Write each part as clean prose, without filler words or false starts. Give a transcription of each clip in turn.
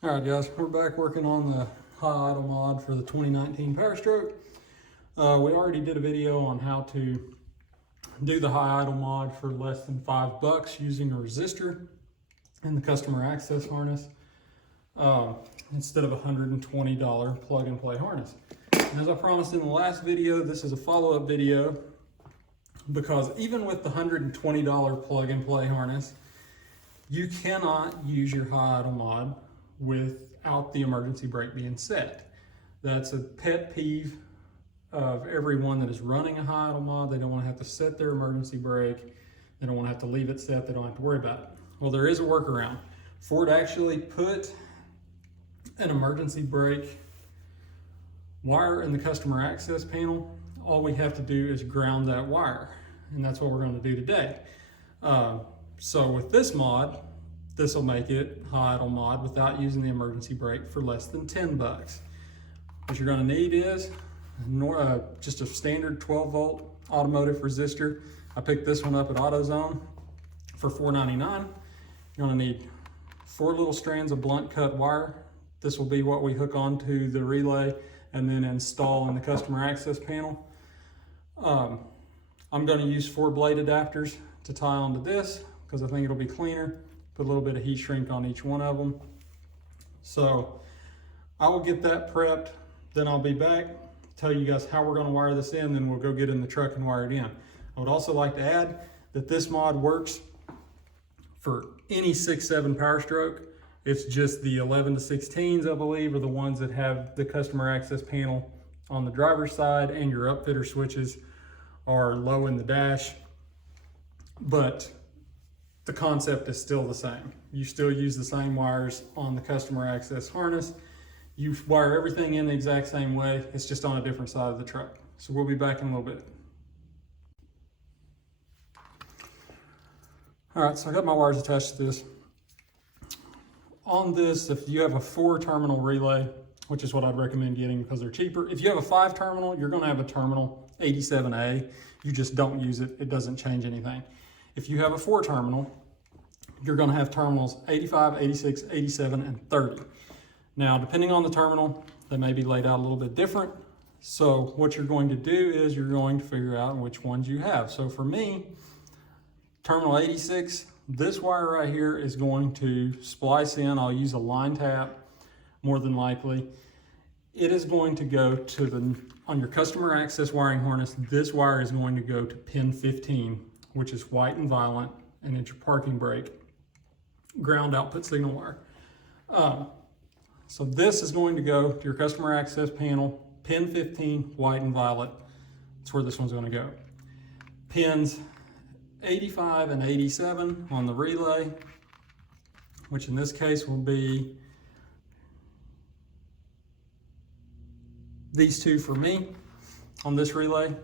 All right, guys, we're back working on the high idle mod for the 2019 Powerstroke. We already did a video on how to do the high idle mod for less than $5 using a resistor and the customer access harness instead of a $120 plug and play harness. And as I promised in the last video, this is a follow-up video because even with the $120 plug and play harness, you cannot use your high idle mod without the emergency brake being set. That's a pet peeve of everyone that is running a high idle mod. They don't want to have to set their emergency brake. They don't want to have to leave it set. They don't have to worry about it. Well, there is a workaround. Ford actually put an emergency brake wire in the customer access panel. All we have to do is ground that wire, and that's what we're going to do today. So with this mod, this will make it high idle mod without using the emergency brake for less than $10. What you're going to need is just a standard 12 volt automotive resistor. I picked this one up at AutoZone for $4.99. You're going to need 4 little strands of blunt cut wire. This will be what we hook onto the relay and then install in the customer access panel. I'm going to use 4 blade adapters to tie onto this because I think it'll be cleaner. Put a little bit of heat shrink on each one of them. So I will get that prepped, then I'll be back, tell you guys how we're going to wire this in, then we'll go get in the truck and wire it in. I would also like to add that this mod works for any 6.7 Powerstroke. It's just the 11 to 16s, I believe, are the ones that have the customer access panel on the driver's side, and your upfitter switches are low in the dash. But the concept is still the same. You still use the same wires on the customer access harness. You wire everything in the exact same way. It's just on a different side of the truck. So we'll be back in a little bit. All right, so I got my wires attached to this. On this, if you have a 4-terminal relay, which is what I'd recommend getting because they're cheaper. If you have a 5-terminal, you're gonna have a terminal 87A. You just don't use it. It doesn't change anything. If you have a 4-terminal, you're going to have terminals 85, 86, 87, and 30. Now, depending on the terminal, they may be laid out a little bit different. So what you're going to do is you're going to figure out which ones you have. So for me, terminal 86, this wire right here is going to splice in. I'll use a line tap, more than likely. It is going to go to on your customer access wiring harness, this wire is going to go to pin 15, which is white and violet, and it's your parking brake ground output signal wire. So this is going to go to your customer access panel, pin 15, white and violet. That's where this one's going to go. Pins 85 and 87 on the relay, which in this case will be these 2 for me on this relay.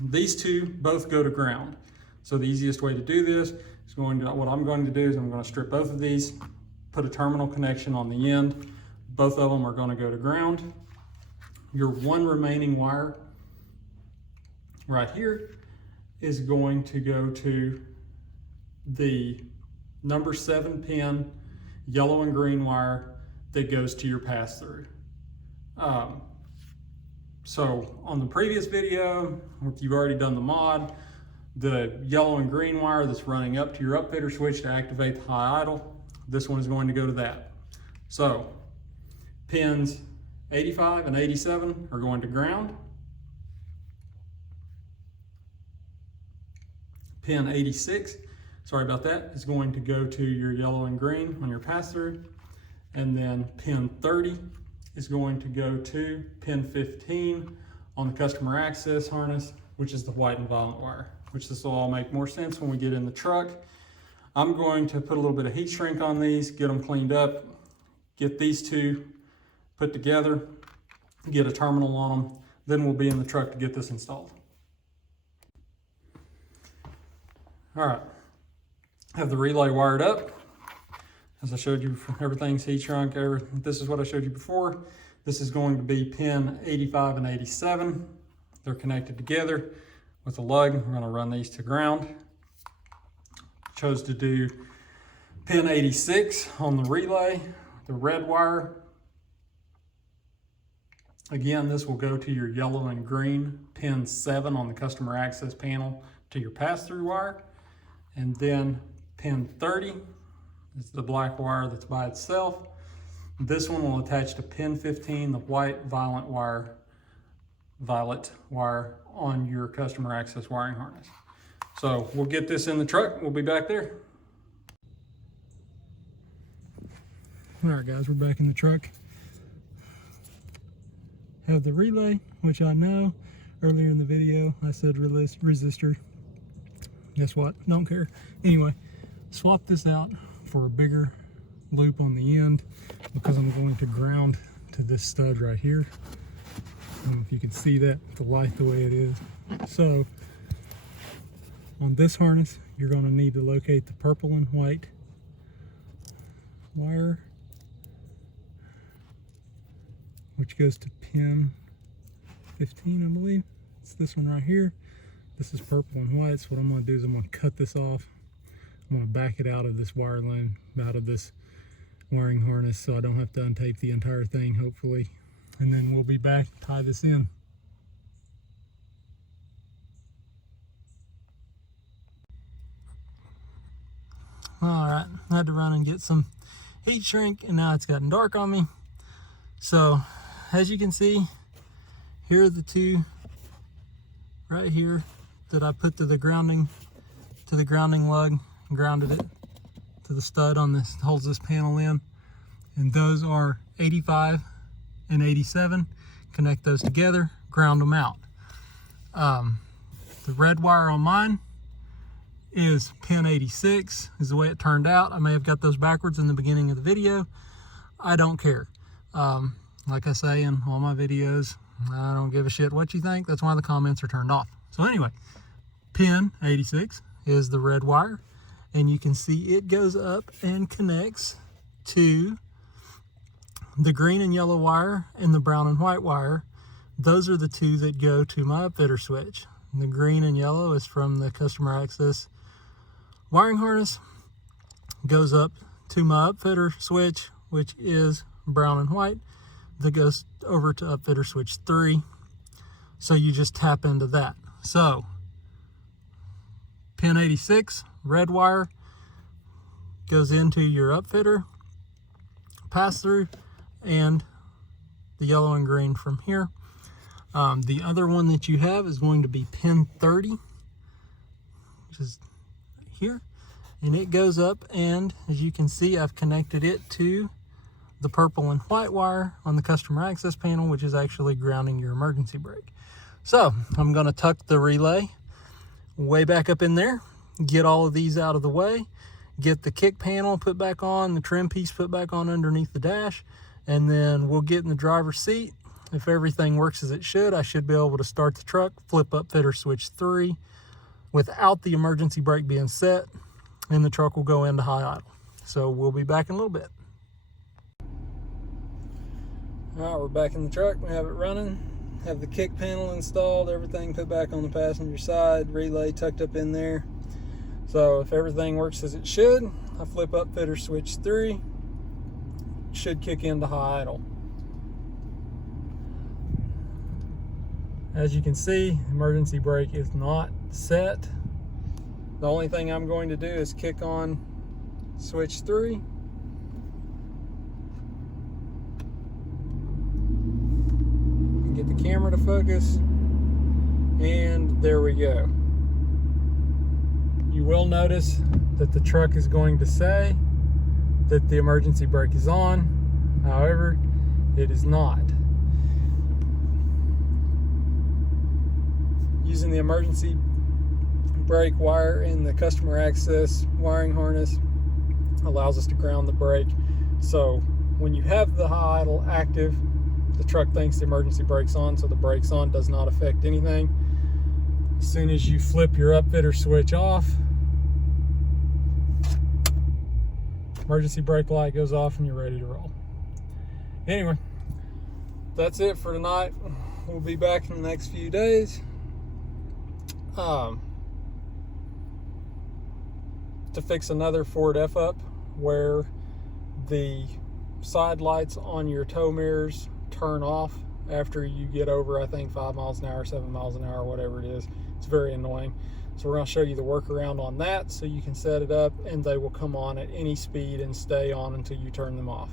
These 2 both go to ground. So the easiest way to do this is what I'm going to do is I'm going to strip both of these, put a terminal connection on the end. Both of them are going to go to ground. Your one remaining wire right here is going to go to the number 7 pin yellow and green wire that goes to your pass-through. So on the previous video, if you've already done the mod, the yellow and green wire that's running up to your upfitter switch to activate the high idle, this one is going to go to that. So pins 85 and 87 are going to ground. Pin 86, sorry about that, is going to go to your yellow and green on your pass-through. And then pin 30 is going to go to pin 15 on the customer access harness, which is the white and violet wire, which this will all make more sense when we get in the truck. I'm going to put a little bit of heat shrink on these, get them cleaned up, get these 2 put together, get a terminal on them, then we'll be in the truck to get this installed. All right, have the relay wired up. As I showed you, everything's heat shrunk. This is what I showed you before. This is going to be pin 85 and 87. They're connected together with a lug. We're going to run these to ground. Chose to do pin 86 on the relay The red wire, again, this will go to your yellow and green pin 7 on the customer access panel to your pass-through wire. And then pin 30 is the black wire that's by itself. This one will attach to pin 15, the white violet wire on your customer access wiring harness. So we'll get this in the truck. We'll be back there. All right, guys, we're back in the truck. Have the relay, which I know earlier in the video I said resistor. Guess what? Don't care. Anyway, swap this out for a bigger loop on the end because I'm going to ground to this stud right here. I don't know if you can see that, the light the way it is. So on this harness, you're going to need to locate the purple and white wire, which goes to pin 15, I believe. It's this one right here. This is purple and white, so what I'm going to do is I'm going to cut this off. I'm going to back it out of this wire line, out of this wiring harness, so I don't have to untape the entire thing, hopefully. And then we'll be back, tie this in. Alright, I had to run and get some heat shrink, and now it's gotten dark on me. So, as you can see, here are the two right here that I put to the grounding lug, grounded it to the stud on this, holds this panel in. And those are 85 and 87. Connect those together, ground them out. The red wire on mine is pin 86, is the way it turned out. I may have got those backwards in the beginning of the video. I don't care. Like I say in all my videos, I don't give a shit what you think. That's why the comments are turned off. So anyway, pin 86 is the red wire, and you can see it goes up and connects to the green and yellow wire and the brown and white wire. Those are the two that go to my upfitter switch. The green and yellow is from the customer access wiring harness, goes up to my upfitter switch, which is brown and white, that goes over to upfitter switch 3. So you just tap into that. So pin 86, red wire, goes into your upfitter, pass through, and the yellow and green from here. The other one that you have is going to be pin 30, which is here, and it goes up, and as you can see, I've connected it to the purple and white wire on the customer access panel, which is actually grounding your emergency brake. So I'm going to tuck the relay way back up in there, get all of these out of the way, get the kick panel put back on, the trim piece put back on underneath the dash, and then we'll get in the driver's seat. If everything works as it should, I should be able to start the truck, flip upfitter switch 3 without the emergency brake being set, and the truck will go into high idle. So we'll be back in a little bit. All right, we're back in the truck. We have it running. Have the kick panel installed, everything put back on the passenger side, relay tucked up in there. So if everything works as it should, I flip upfitter switch 3, should kick into high idle. As you can see, emergency brake is not set. The only thing I'm going to do is kick on switch 3. Get the camera to focus, and there we go. You will notice that the truck is going to say that the emergency brake is on. However, it is not. Using the emergency brake wire in the customer access wiring harness allows us to ground the brake. So when you have the high idle active, the truck thinks the emergency brake's on, so the brake's on, does not affect anything. As soon as you flip your upfitter switch off, emergency brake light goes off and you're ready to roll. Anyway, that's it for tonight. We'll be back in the next few days. To fix another Ford F-up where the side lights on your tow mirrors turn off after you get over, I think, 5 miles an hour, 7 miles an hour, whatever it is. It's very annoying. So we're going to show you the workaround on that so you can set it up and they will come on at any speed and stay on until you turn them off.